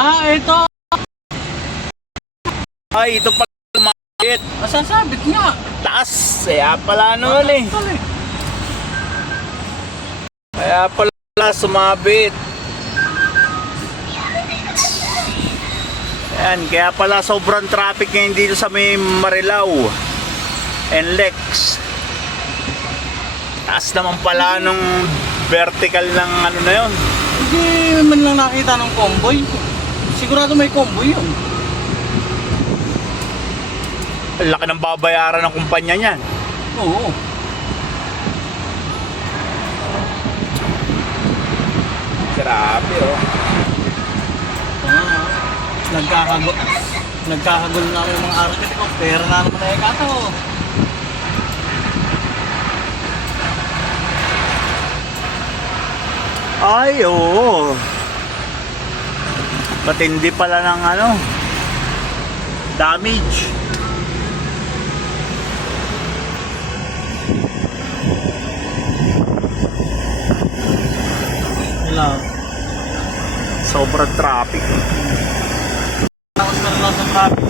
Ito. Ay, ito pala sumabit. Masasabit nga. Taas. Kaya pala naman eh. Kaya pala sumabit. Ayan, kaya pala sobrang traffic ngayon dito sa may Marilao and Lex. Taas naman pala nung vertical ng ano na yun. Hindi man lang nakita ng convoy. Sigurado may convoy yun. Laki ng babayaran ng kumpanya niyan. Oo. Grabe oh. Nagkakagulo na yung mga architect ko. Pera na naman na ikata ko. Ay oo. Matindi pala ng ano, damage. Sobrang traffic. Tapos meron lang sa traffic.